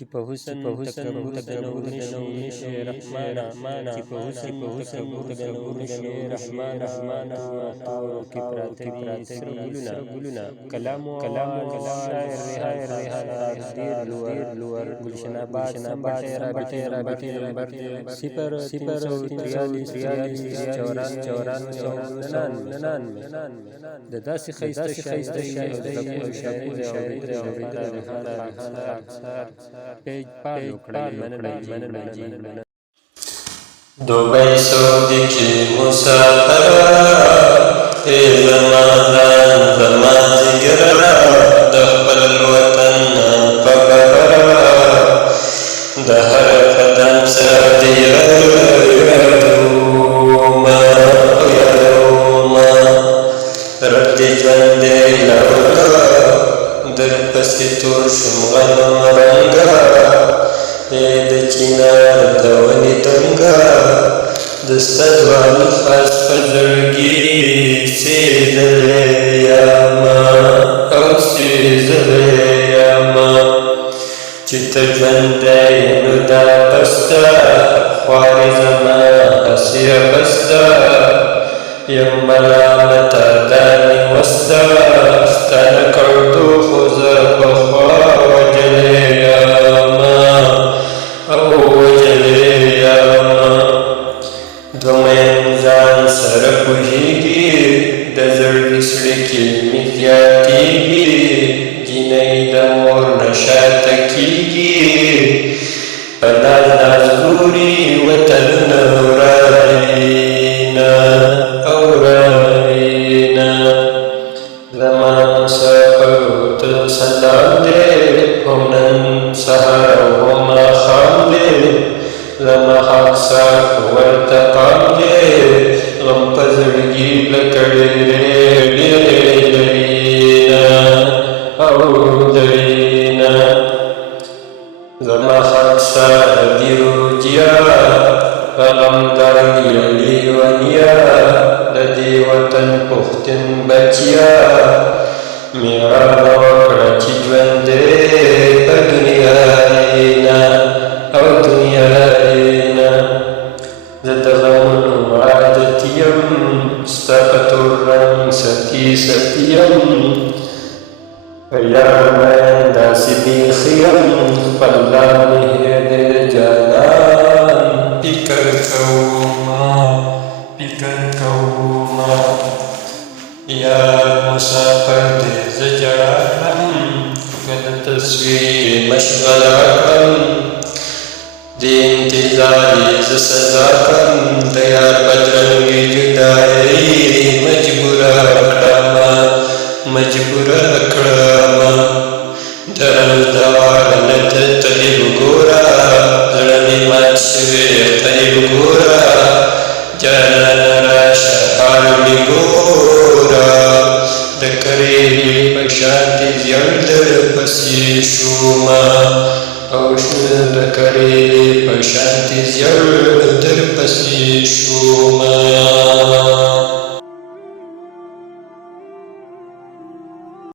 چې په حسن تکبر نشي رحمانه چې په حسن تکبر نشي رحمانه تورو کې پراته وي سره ګلونه کلام شاعر ریحان ډیر لور گلشن آباد سنباټه رابطه نمبر 0 د داسې خیسته شاعر د شاعر پیج پالو کړی مننه دوبۍ سعودي کې مسافر ای زمانان زما ځیګر د خپل وطن په خبره د هر قدم سره د یادومه رب دې ژوندی لرله درپسې تور شوم غنم رنګه ای د چینار د ونې دنګه د ستدوال خاص په زړګي سېزلی یمه او سېزلی یمه چې ته ژوندی نو دا بس ده خوارې زما هسې بس ده یم ملامته دا مې وس ده ستا له کړدو خو زه پخوا وجلی یمه او وجلی یمه دویم ځان سره پوهېږي د زړګي سړکې مې زیاتېږي جینۍ د مور نه شاته کېږي په ناز ګوري وطنونه ورانه او ورانه زما مسافرو ته سلام دی هم نن سهار او هم ماښام دی زما حق ساک ورته پام دی غم په زړګي لکه ډېرې درینه او درینه زما حق ساک دی روجیا په غم درد یم لیونیا د دې وطن پښتون بچیا مېړانه وکړه چې ژوند دی په دنیا نه او دنیا نه زه د غمونو عادت یم ستا په تور رنګ ستی یم په یار مین داسې بیخي یم خپل لار مې هېر دی د جانان فکر کومه یار مسافر دی زه جړاړم که د تصویر مشغله کړم د انتظار زه سزا کړم د یار بدرنګې جدایي مجبوره کړمه د الدوار نه د طیب ګوره زړه مې مات شوی طیب ګوره جانانه راشه حال مې ګوره د کریلې په شانتې زیړ درپسې شومه او شنه د کریلې په شانتې زیړ درپسې شومه